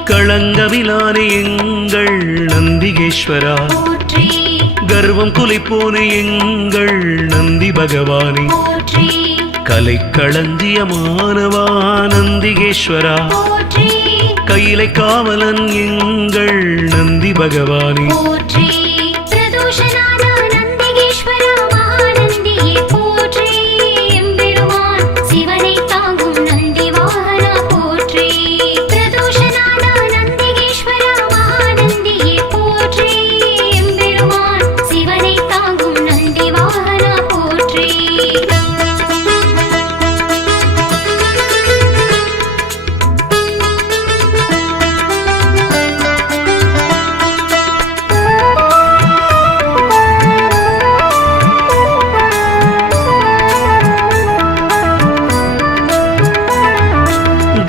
களங்கமிலானே எங்கள் நந்திகேஸ்வரா, போற்றி கர்வம் குலைப்போனே எங்கள் நந்தி பகவானே, போற்றி கலை களஞ்சியமானவா நந்திகேஸ்வரா, போற்றி கையிலை காவலன் எங்கள் நந்தி பகவானே, போற்றி பிரதோஷநாத நந்திகேஸ்வரா மகாநந்தியே போற்றி எம்பெருமான் சிவனை தாங்கும் நந்தி வாகனா போற்றி பிரதோஷநாத நந்திகேஸ்வரா மகாநந்தியே போற்றி எம்பெருமான் சிவனை தாங்கும் நந்தி வாகனா போற்றி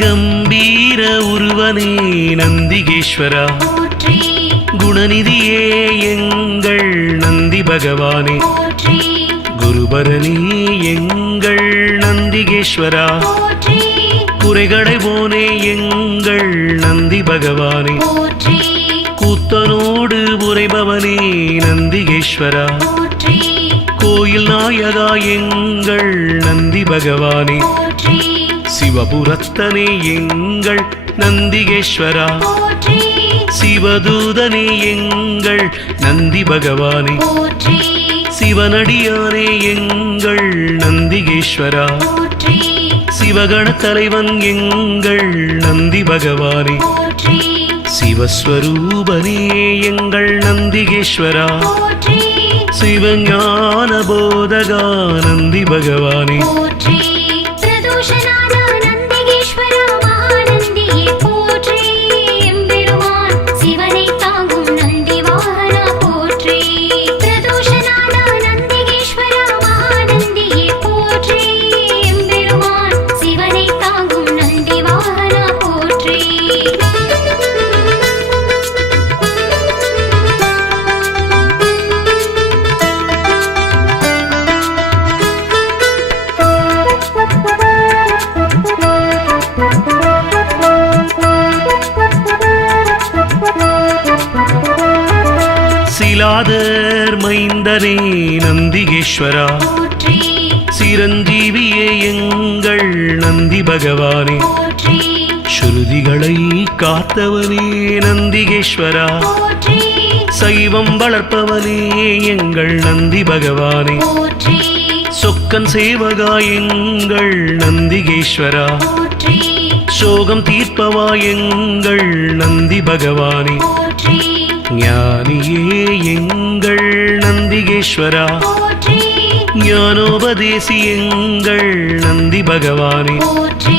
கம்பீர உருவனே நந்திகேஸ்வரா, போற்றி குணநிதியே எங்கள் நந்தி பகவானே போற்றி குருபரணி எங்கள் நந்திகேஸ்வரா போற்றி குறைகளைவோனே எங்கள் நந்தி பகவானே போற்றி கூத்தனோடு உரைபவனே நந்திகேஸ்வரா போற்றி கோயில் நாயகா எங்கள் நந்தி பகவானே போற்றி சிவபுரத்தனே எங்கள் நந்திகேஸ்வரா போற்றி சிவதூதனே எங்கள் நந்தி பகவானே போற்றி சிவனடியானே எங்கள் நந்திகேஸ்வரா போற்றி சிவகண தலைவன் எங்கள் நந்தி பகவானே போற்றி சிவஸ்வரூபனே எங்கள் நந்திகேஸ்வரா போற்றி சிவஞான போதகா நந்தி பகவானே போற்றி பிரதோஷநாத நந்திகேஸ்வரா மகாநந்தியே போற்றி எம்பெருமான் சிவனை தாங்கும் நந்தி வாகனா போற்றி பிரதோஷநாத நந்திகேஸ்வரா மகாநந்தியே போற்றி எம்பெருமான் சிவனை தாங்கும் நந்தி வாகனா போற்றி சிலாதர் மைந்தனே நந்திகேஸ்வரா போற்றி சிரஞ்சீவியே எங்கள் நந்தி பகவானே போற்றி ஸ்ருதிகளை காத்தவனே நந்திகேஸ்வரா போற்றி சைவம் வளர்ப்பவனே எங்கள் நந்தி பகவானே போற்றி சொக்கன் சேவகா எங்கள் நந்திகேஸ்வரா போற்றி சோகம் தீர்ப்பவா எங்கள் நந்தி பகவானே போற்றி ஞானியே எங்கள் நந்திகேஸ்வரா போற்றி ஞானோபதேசி எங்கள் நந்தி பகவானே போற்றி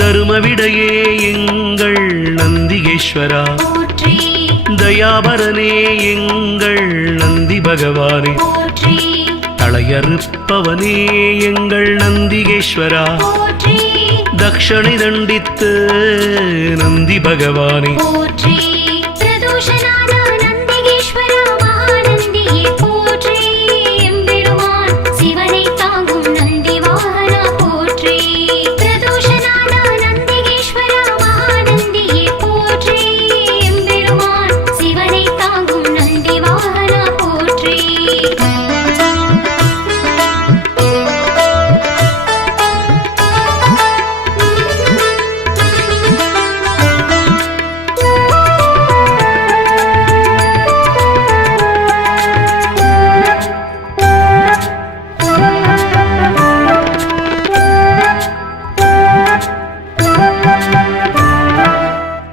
தருமவிடையே எங்கள் நந்திகேஸ்வரா போற்றி தயாபரனே எங்கள் நந்தி பகவானே போற்றி தளையறுப்பவனே எங்கள் நந்திகேஸ்வரா போற்றி தக்ஷணை தண்டித்து நந்தி பகவானே போற்றி பிரதோஷநாத நந்திகேஸ்வரா மகாநந்தியே போற்றி எம்பெருமான் சிவனை தாங்கும் நந்தி வாகனா போற்றி பிரதோஷநாத நந்திகேஸ்வரா மகாநந்தியே போற்றி எம்பெருமான் சிவனை தாங்கும் நந்தி வாகனா போற்றி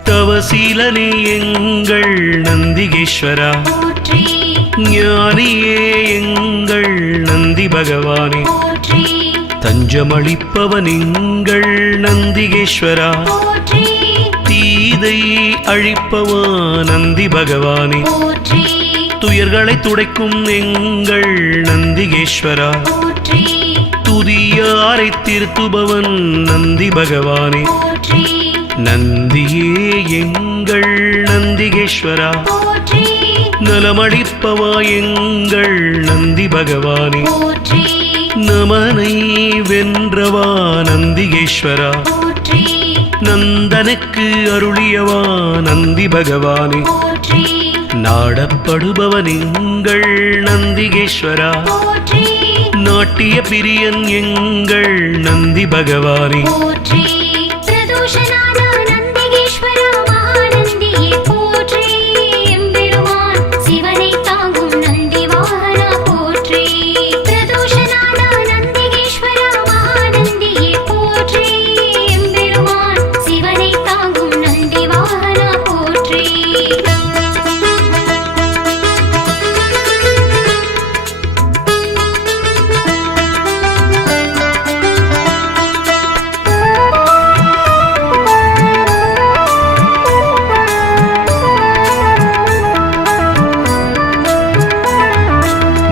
தவசீலனே எங்கள் நந்திகேஸ்வரா போற்றி ஞானியே எங்கள் நந்தி பகவானே போற்றி தஞ்சமளிப்பவன் எங்கள் நந்திகேஸ்வரா போற்றி தீதை அழிப்பவா நந்தி பகவானே போற்றி துயர்களை துடைக்கும் எங்கள் நந்திகேஸ்வரா போற்றி துதியாரை திருத்துபவன் நந்தி பகவானே போற்றி நந்தியே எங்கள் நந்திகேஸ்வரா போற்றி நலமளிப்பவா எங்கள் நந்தி பகவானே போற்றி நமனை வென்றவா நந்திகேஸ்வரா போற்றி நந்தனுக்கு அருளியவா நந்தி பகவானே போற்றி நாடப்படுபவன் எங்கள் நந்திகேஸ்வரா போற்றி நாட்டிய பிரியன் எங்கள் நந்தி பகவானே போற்றி பிரதோஷநாத நந்திகேஸ்வரா மகாநந்தியே போற்றி எம்பெருமான் சிவனை தாங்கும் நந்தி வாகனா போற்றி பிரதோஷநாத நந்திகேஸ்வரா மகாநந்தியே போற்றி எம்பெருமான் சிவனை தாங்கும் நந்தி வாகனா போற்றி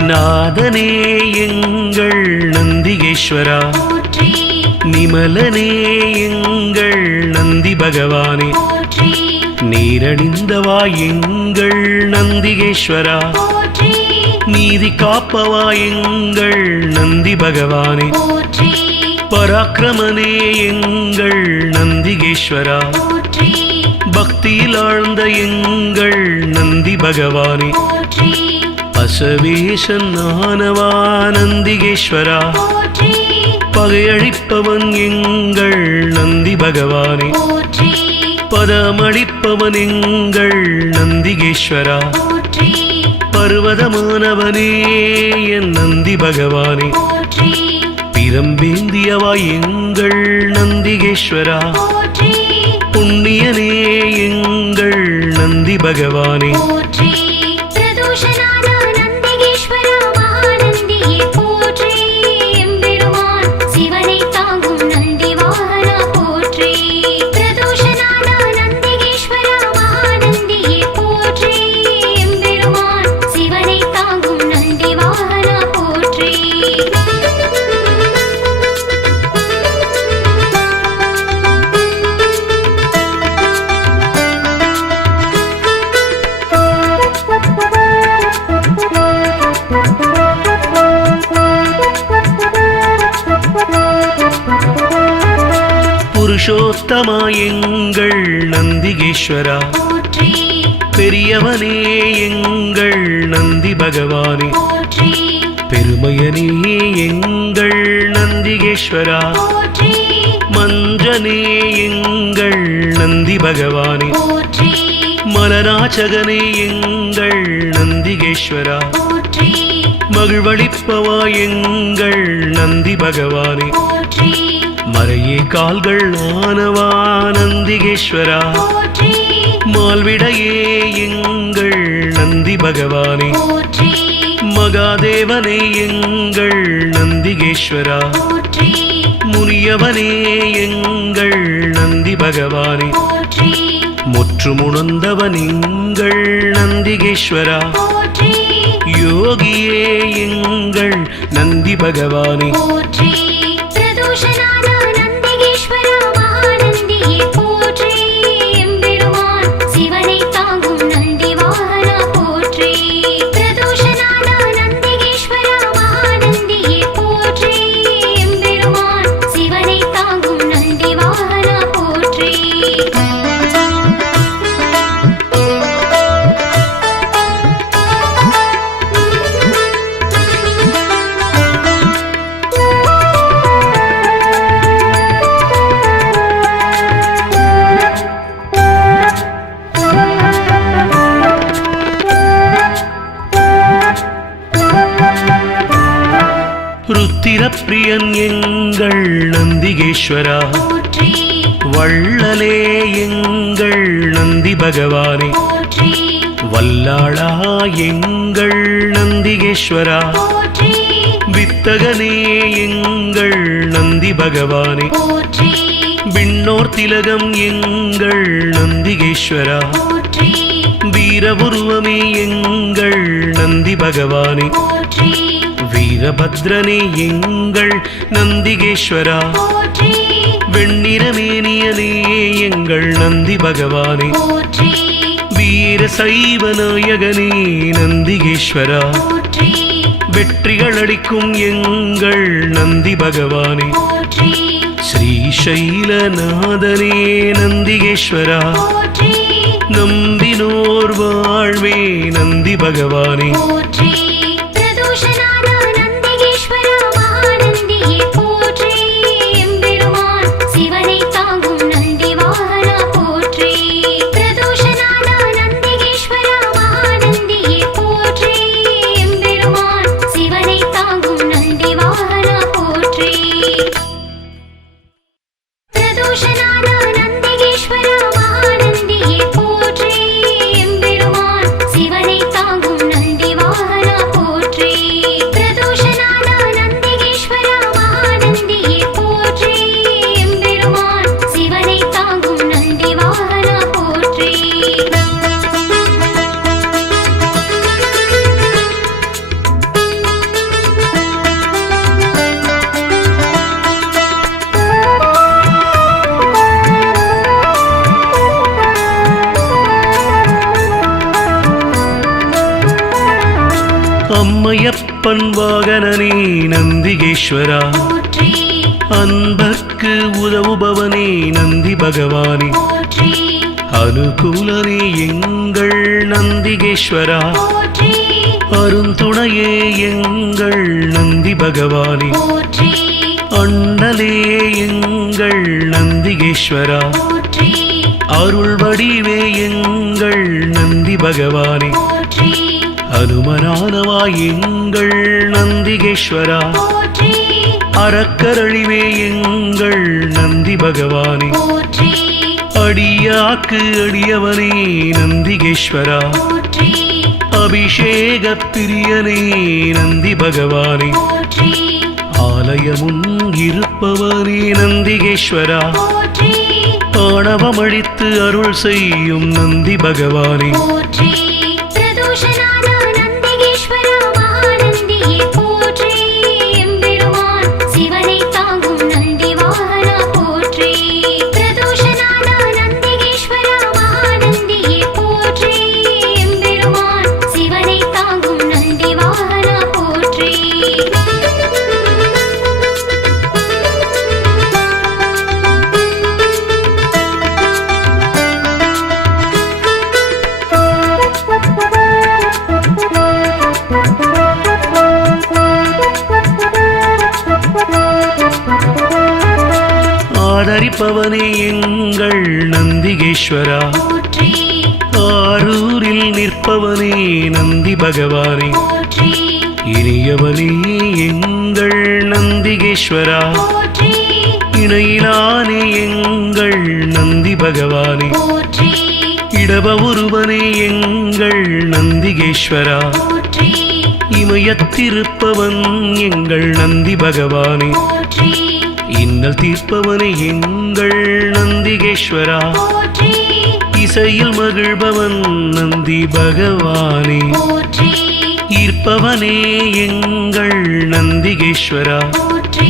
நாதனே எங்கள் நந்திகேஸ்வரா போற்றி நிமலனே எங்கள் நந்தி பகவானே போற்றி நீரணிந்தவா எங்கள் நந்திகேஸ்வரா போற்றி நீதி காப்பவா எங்கள் நந்தி பகவானே போற்றி பராக்கிரமனே எங்கள் நந்திகேஸ்வரா போற்றி பக்தியில் ஆழ்ந்த எங்கள் நந்தி பகவானே போற்றி அசவேசன் ஆனவா நந்திகேஸ்வரா போற்றி பகையழிப்பவன் எங்கள் நந்தி பகவானே போற்றி பதமளிப்பவன் எங்கள் நந்திகேஸ்வரா போற்றி பர்வதமானவனே என் நந்தி பகவானே போற்றி பிரம்பேந்தியவா எங்கள் நந்திகேஸ்வரா போற்றி புண்ணியனே எங்கள் நந்தி பகவானே போற்றி பிரதோஷநாத நந்திகேஸ்வரா மகாநந்தியே போற்றி எம்பெருமான் சிவனை தாங்கும் நந்தி வாகனா போற்றி பிரதோஷநாத நந்திகேஸ்வரா மகாநந்தியே போற்றி எம்பெருமான் சிவனை தாங்கும் நந்தி வாகனா போற்றி புருஷோத்தமா எங்கள் நந்திகேஸ்வரா போற்றி பெரியவனே எங்கள் நந்தி பகவானே போற்றி பெருமையனே எங்கள் நந்திகேஸ்வரா போற்றி மஞ்சனே எங்கள் நந்தி பகவானே போற்றி மலராச்சகனே எங்கள் நந்திகேஸ்வரா போற்றி மகிழ்வளிப்பவா எங்கள் நந்தி பகவானே போற்றி மறையே கால்கள் ஆனவா நந்திகேஸ்வரா போற்றி மால்விடையே எங்கள் நந்தி பகவானே போற்றி மகாதேவனே எங்கள் நந்திகேஸ்வரா போற்றி முனியவனே எங்கள் நந்தி பகவானே போற்றி முற்றுமுணர்ந்தவன் எங்கள் நந்திகேஸ்வரா போற்றி யோகியே எங்கள் நந்தி பகவானே போற்றி பிரதோஷநாத நந்திகேஸ்வரா மகாநந்தியே போற்றி எம்பெருமான் சிவனை தாங்கும் நந்தி வாகனா போற்றி பிரதோஷநாத நந்திகேஸ்வரா மகாநந்தியே போற்றி எம்பெருமான் சிவனை தாங்கும் நந்தி வாகனா போற்றி ருத்திரப்பிரியன் எங்கள் நந்திகேஸ்வரா போற்றி வள்ளலே எங்கள் நந்தி பகவானே போற்றி வல்லாளா எங்கள் நந்திகேஸ்வரா போற்றி வித்தகனே எங்கள் நந்தி பகவானே போற்றி விண்ணோர் திலகம் எங்கள் நந்திகேஸ்வரா போற்றி வீரபுருவமே எங்கள் நந்தி பகவானே போற்றி வீரபத்ரனே எங்கள் நந்திகேஸ்வரா போற்றி வெண்ணிறமேனியனே எங்கள் நந்தி பகவானே போற்றி வீர சைவ நாயகனே நந்திகேஸ்வரா போற்றி வெற்றிகள் அளிக்கும் எங்கள் நந்தி பகவானே போற்றி ஸ்ரீசைலநாதனே நந்திகேஸ்வரா போற்றி நம்பினோர் வாழ்வே நந்தி பகவானே போற்றி பிரதோஷநாத நந்திகேஸ்வரா மகாநந்தியே போற்றி எம்பெருமான் சிவனை தாங்கும் நந்தி வாகனா போற்றி பிரதோஷநாத நந்திகேஸ்வரா மகாநந்தியே போற்றி எம்பெருமான் சிவனை தாங்கும் நந்தி வாகனா போற்றி பிரதோஷநாத நந்திகேஸ்வரா மகாநந்தியே போற்றி எம்பெருமான் சிவனை தாங்கும் நந்தி வாகனா போற்றி பிரதோஷநாத நந்திகேஸ்வரா மகாநந்தியே போற்றி எம்பெருமான் சிவனை தாங்கும் நந்தி வாகனா போற்றி மாயப்பன் வாகனனே நந்திகேஸ்வரா போற்றி அன்பர்க்கு உதவுபவனே நந்தி பகவானே போற்றி அனுகூலனே எங்கள் நந்திகேஸ்வரா போற்றி அருந்துணையே எங்கள் நந்தி பகவானே போற்றி அண்ணலே எங்கள் நந்திகேஸ்வரா போற்றி அருள் வடிவே எங்கள் நந்தி பகவானே போற்றி அனுமனானவா எங்கள் நந்திகேஸ்வரா போற்றி அறக்கரழிவே எங்கள் நந்தி பகவானே போற்றி அடியாக்கு அடியவனே நந்திகேஸ்வரா போற்றி அபிஷேக பிரியனே நந்தி பகவானே போற்றி ஆலயமுன் இருப்பவனே நந்திகேஸ்வரா போற்றி ஆணவமழித்து அருள் செய்யும் நந்தி பகவானே போற்றி பிரதோஷநாத நந்திகேஸ்வரா மகாநந்தியே போற்றி எம்பெருமான் சிவனை தாங்கும் நந்தி வாகனா போற்றி பிரதோஷநாத நந்திகேஸ்வரா மகாநந்தியே போற்றி எம்பெருமான் சிவனை தாங்கும் நந்தி வாகனா போற்றி ஆதரிப்பவனே எங்கள் நந்திகேஸ்வரா போற்றி ஆரூரில் நிற்பவனே நந்தி பகவானே போற்றி இனியவனே எங்கள் நந்திகேஸ்வரா போற்றி இணையிலானே எங்கள் நந்தி பகவானே போற்றி இடப ஒருவனே எங்கள் நந்திகேஸ்வரா போற்றி இமயத்திருப்பவன் எங்கள் நந்தி பகவானே போற்றி இன்னல் தீர்ப்பவனே எங்கள் நந்திகேஸ்வரா போற்றி இசையில் மகிழ்பவன் நந்தி பகவானே போற்றி ஈர்ப்பவனே எங்கள் நந்திகேஸ்வரா போற்றி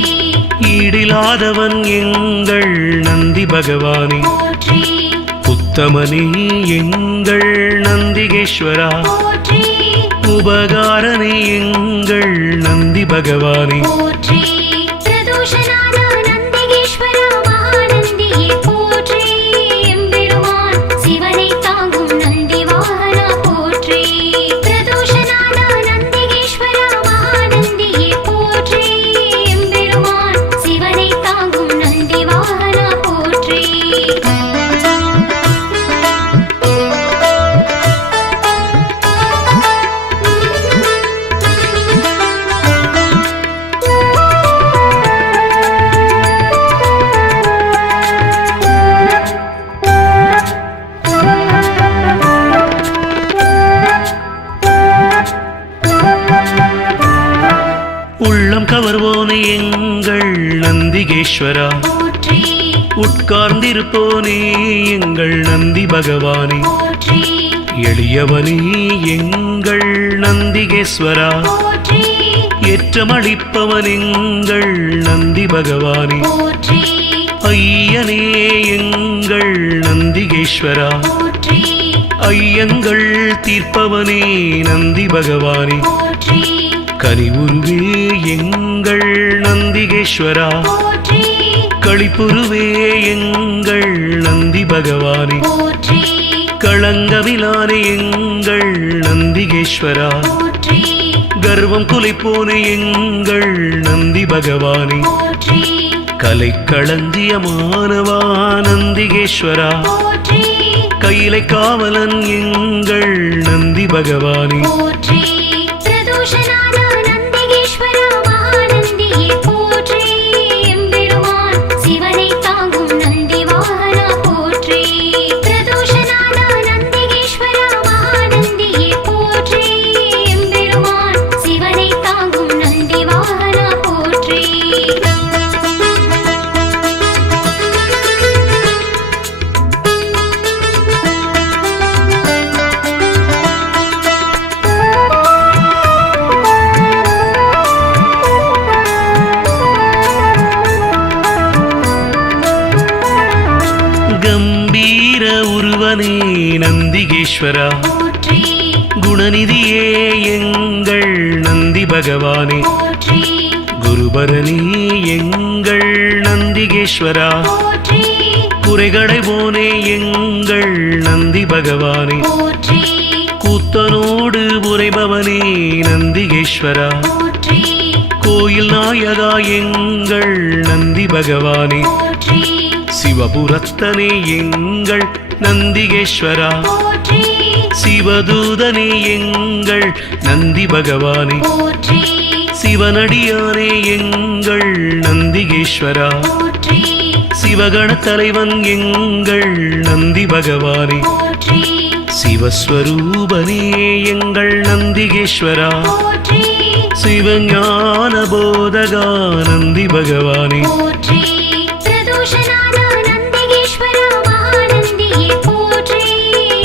ஈடிலாதவன் எங்கள் நந்தி பகவானே போற்றி உத்தமனே எங்கள் நந்திகேஸ்வரா போற்றி உபகாரனே எங்கள் நந்தி பகவானே போற்றி பிரதோஷநாத நந்திகேஸ்வரா மகாநந்தியே போற்றி எம்பெருமான் சிவனை தாங்கும் நந்தி வாகனா போற்றி பிரதோஷநாத நந்திகேஸ்வரா மகாநந்தியே போற்றி எம்பெருமான் சிவனை தாங்கும் நந்தி வாகனா போற்றி உள்ளம் கவர்வோனே எங்கள் நந்திகேஸ்வரா போற்றி உட்கார்ந்திருப்போனே எங்கள் நந்தி பகவானே போற்றி எளியவனே எங்கள் நந்திகேஸ்வரா போற்றி ஏற்றமளிப்பவன் எங்கள் நந்தி பகவானே போற்றி ஐயனே எங்கள் நந்திகேஸ்வரா போற்றி ஐயங்கள் தீர்ப்பவனே நந்தி பகவானே போற்றி கனிவுருவே எங்கள் நந்திகேஸ்வரா போற்றி களிப்புருவே எங்கள் நந்தி பகவானே போற்றி களங்கவிலானே எங்கள் நந்திகேஸ்வரா போற்றி கர்வம் குலைப்போனே எங்கள் நந்தி பகவானே போற்றி கலை களஞ்சியமானவா நந்திகேஸ்வரா போற்றி கையிலை காவலன் எங்கள் நந்தி பகவானே போற்றி பிரதோஷநாத நந்திகேஸ்வரா மகாநந்தியே போற்றி எம்பெருமான் சிவனை தாங்கும் நந்தி வாகனா போற்றி பிரதோஷநாத நந்திகேஸ்வரா மகாநந்தியே போற்றி எம்பெருமான் சிவனை தாங்கும் நந்தி வாகனா போற்றி கம்பீர உருவனே நந்திகேஸ்வரா போற்றி குணநிதியே எங்கள் நந்தி பகவானே போற்றி குருபரணி எங்கள் நந்திகேஸ்வரா போற்றி குறைகளைவோனே எங்கள் நந்தி பகவானே போற்றி கூத்தனோடு உரைபவனே நந்திகேஸ்வரா போற்றி கோயில் நாயகா எங்கள் நந்தி பகவானே போற்றி சிவபுரத்தனே எங்கள் நந்திகேஸ்வரா போற்றி சிவதூதனே எங்கள் நந்தி பகவானே போற்றி சிவனடியானே எங்கள் நந்திகேஸ்வரா போற்றி சிவகண தலைவன் எங்கள் நந்தி பகவானே போற்றி சிவஸ்வரூபனே எங்கள் நந்திகேஸ்வரா போற்றி சிவஞான போதகா நந்தி பகவானே போற்றி பிரதோஷநாத நந்திகேஸ்வரா மகாநந்தியே போற்றி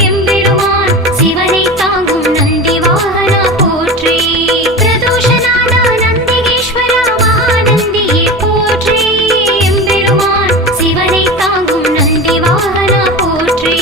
எம்பெருமான் சிவனை தாங்கும் நந்தி வாகனா போற்றி பிரதோஷநாத நந்திகேஸ்வரா மகாநந்தியே போற்றி எம்பெருமான் சிவனை தாங்கும் நந்தி வாகனா போற்றி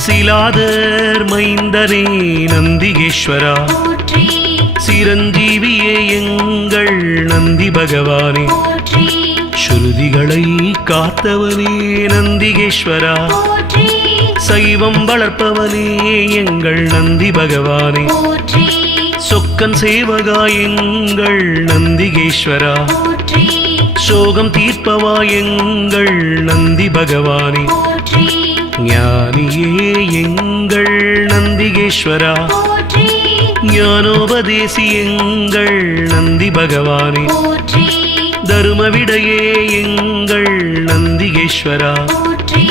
சிலாதர் மைந்தனே நந்திகேஸ்வரா போற்றி சிரஞ்சீவியே எங்கள் நந்தி பகவானே போற்றி ஸ்ருதிகளை காத்தவனே நந்திகேஸ்வரா போற்றி சைவம் வளர்ப்பவனே எங்கள் நந்தி பகவானே போற்றி சொக்கன் சேவகா எங்கள் நந்திகேஸ்வரா போற்றி சோகம் தீர்ப்பவா எங்கள் நந்தி பகவானே போற்றி ஞானியே எங்கள் நந்திகேஸ்வரா போற்றி ஞானோபதேசி எங்கள் நந்தி பகவானே போற்றி தருமவிடையே எங்கள் நந்திகேஸ்வரா போற்றி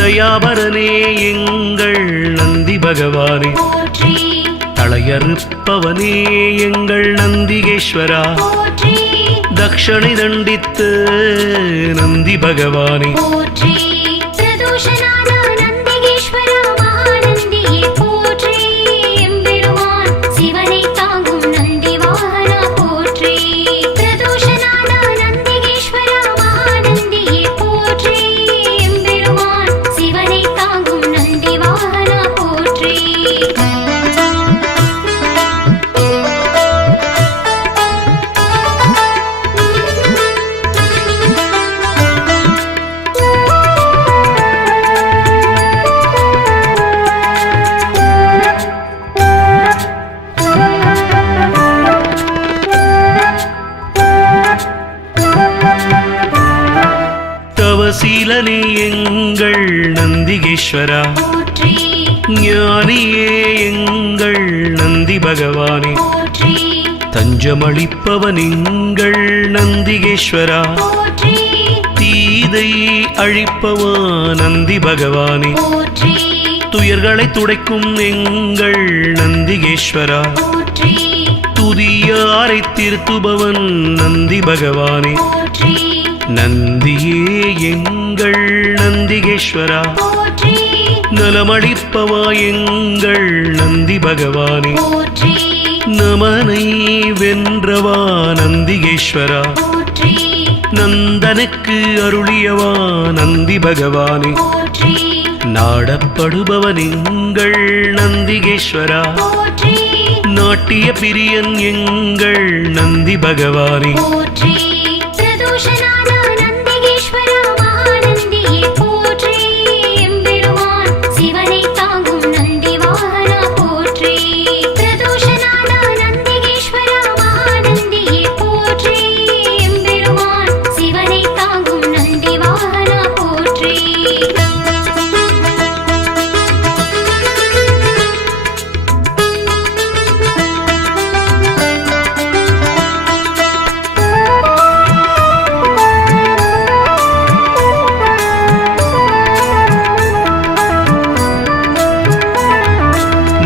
தயாபரனே எங்கள் நந்தி பகவானே போற்றி தளையறுப்பவனே எங்கள் நந்திகேஸ்வரா போற்றி தக்ஷணை தண்டித்து நந்தி பகவானே போற்றி பிரதோஷநாத நந்திகேஸ்வரா மகாநந்தியே போற்றி எம்பெருமான் சிவனை தாங்கும் நந்தி வாகனா போற்றி பிரதோஷநாத நந்திகேஸ்வரா மகாநந்தியே போற்றி எம்பெருமான் சிவனை தாங்கும் நந்தி வாகனா போற்றி தவசீலனே எங்கள் நந்திகேஸ்வரா போற்றி ஞானியே எங்கள் நந்தி பகவானே போற்றி தஞ்சமளிப்பவன் எங்கள் நந்திகேஸ்வரா போற்றி தீதை அழிப்பவா நந்தி பகவானே போற்றி துயர்களை துடைக்கும் எங்கள் நந்திகேஸ்வரா போற்றி துதியாரை திருத்துபவன் நந்தி பகவானே போற்றி நந்தியே எங்கள் நந்திகேஸ்வரா போற்றி நலமளிப்பவா எங்கள் நந்தி பகவானே போற்றி நமனை வென்றவா நந்திகேஸ்வரா போற்றி நந்தனுக்கு அருளியவா நந்தி பகவானே போற்றி நாடப்படுபவன் எங்கள் நந்திகேஸ்வரா போற்றி நாட்டிய பிரியன் எங்கள் நந்தி பகவானே போற்றி பிரதோஷநாத நந்திகேஸ்வரா மகாநந்தியே போற்றி எம்பெருமான் சிவனை தாங்கும் நந்தி வாகனா போற்றி பிரதோஷநாத நந்திகேஸ்வரா மகாநந்தியே போற்றி எம்பெருமான் சிவனை தாங்கும் நந்தி வாகனா போற்றி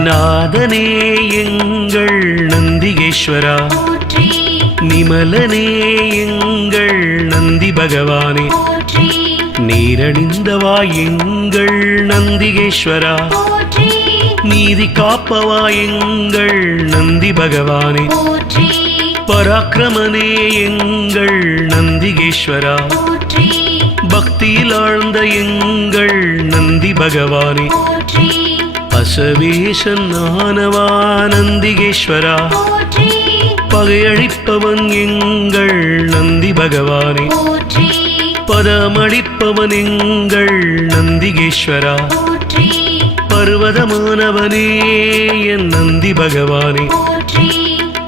நாதனே எங்கள் நந்திகேஸ்வரா போற்றி நிமலனே எங்கள் நந்தி பகவானே போற்றி நீரணிந்தவா எங்கள் நந்திகேஸ்வரா போற்றி நீதி காப்பவா எங்கள் நந்தி பகவானே போற்றி பராக்கிரமனே எங்கள் நந்திகேஸ்வரா போற்றி பக்தியில் ஆழ்ந்த எங்கள் நந்தி பகவானே போற்றி அசவேசன் ஆனவா நந்திகேஸ்வரா போற்றி பகையழிப்பவன் எங்கள் நந்தி பகவானே போற்றி பதமளிப்பவன் எங்கள் நந்திகேஸ்வரா போற்றி பர்வதமானவனே என் நந்தி பகவானே போற்றி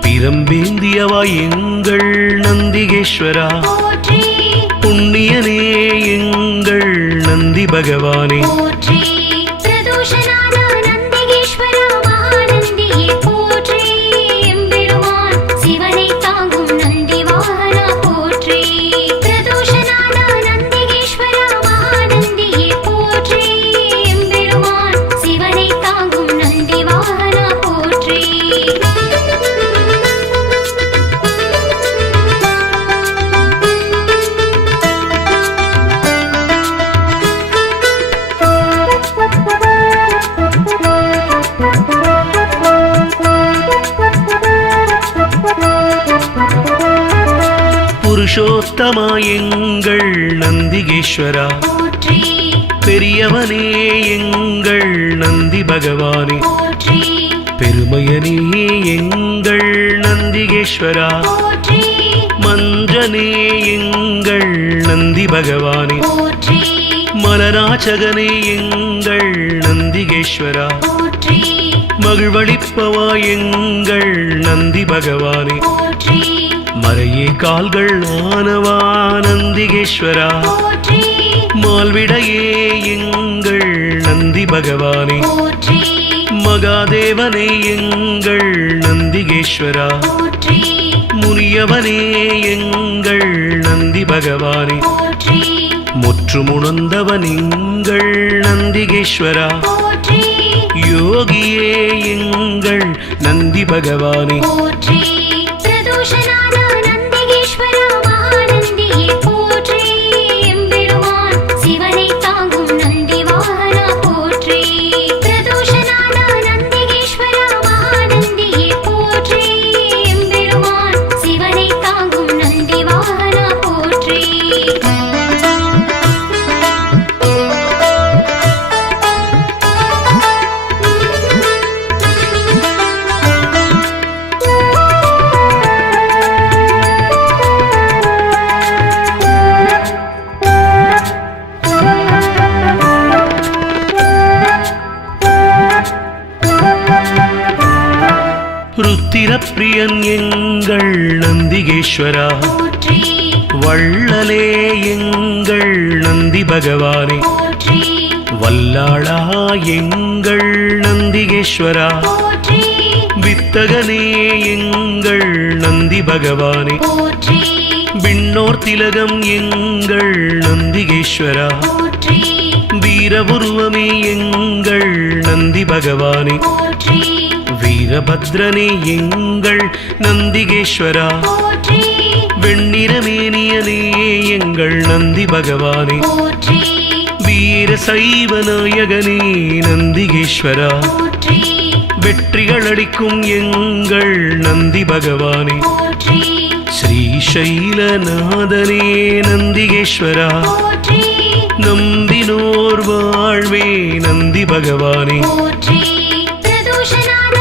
பிரம்பேந்தியவா எங்கள் நந்திகேஸ்வரா போற்றி புண்ணியனே எங்கள் நந்தி பகவானே போற்றி பிரதோஷநாத நந்திகேஸ்வரா மகாநந்தியே போற்றி எம்பெருமான் சிவனை தாங்கும் நந்தி வாகனா போற்றி பிரதோஷநாத நந்திகேஸ்வரா மகாநந்தியே போற்றி எம்பெருமான் சிவனை தாங்கும் நந்தி வாகனா போற்றி புருஷோத்தமா எங்கள் நந்திகேஸ்வரா போற்றி பெரியவனே எங்கள் நந்தி பகவானே போற்றி பெருமையனே எங்கள் நந்திகேஸ்வரா போற்றி மஞ்சனே எங்கள் நந்தி பகவானே போற்றி மலராச்சகனே எங்கள் நந்திகேஸ்வரா போற்றி மகிழ்வளிப்பவா எங்கள் நந்தி பகவானே போற்றி மறையே கால்கள் ஆனவா நந்திகேஸ்வரா போற்றி மால்விடையே எங்கள் நந்தி பகவானே போற்றி மகாதேவனே எங்கள் நந்திகேஸ்வரா போற்றி முனியவனே எங்கள் நந்தி பகவானே போற்றி முற்றுமுணர்ந்தவன் எங்கள் நந்திகேஸ்வரா போற்றி யோகியே எங்கள் நந்தி பகவானே போற்றி பிரதோஷநாத நந்திகேஸ்வரா மகாநந்தியே போற்றி எம்பெருமான் சிவனை தாங்கும் நந்தி வாகனா போற்றி பிரதோஷநாத நந்திகேஸ்வரா மகாநந்தியே போற்றி எம்பெருமான் சிவனை தாங்கும் நந்தி வாகனா போற்றி ருத்திரப்பிரியன் எங்கள் நந்திகேஸ்வரா போற்றி வள்ளலே எங்கள் நந்தி பகவானே போற்றி வல்லாளா எங்கள் நந்திகேஸ்வரா போற்றி வித்தகனே எங்கள் நந்தி பகவானே போற்றி விண்ணோர் திலகம் எங்கள் நந்திகேஸ்வரா போற்றி வீரபுருவமே எங்கள் நந்தி பகவானே போற்றி வீரபத்ரனே எங்கள் நந்திகேஸ்வரா போற்றி வெண்ணிறமேனியனே எங்கள் நந்தி பகவானே போற்றி வீர சைவ நாயகனே நந்திகேஸ்வரா போற்றி வெற்றிகள் அளிக்கும் எங்கள் நந்தி பகவானே போற்றி ஸ்ரீசைலநாதனே நந்திகேஸ்வரா போற்றி நம்பினோர் வாழ்வே நந்தி பகவானே போற்றி பிரதோஷநாத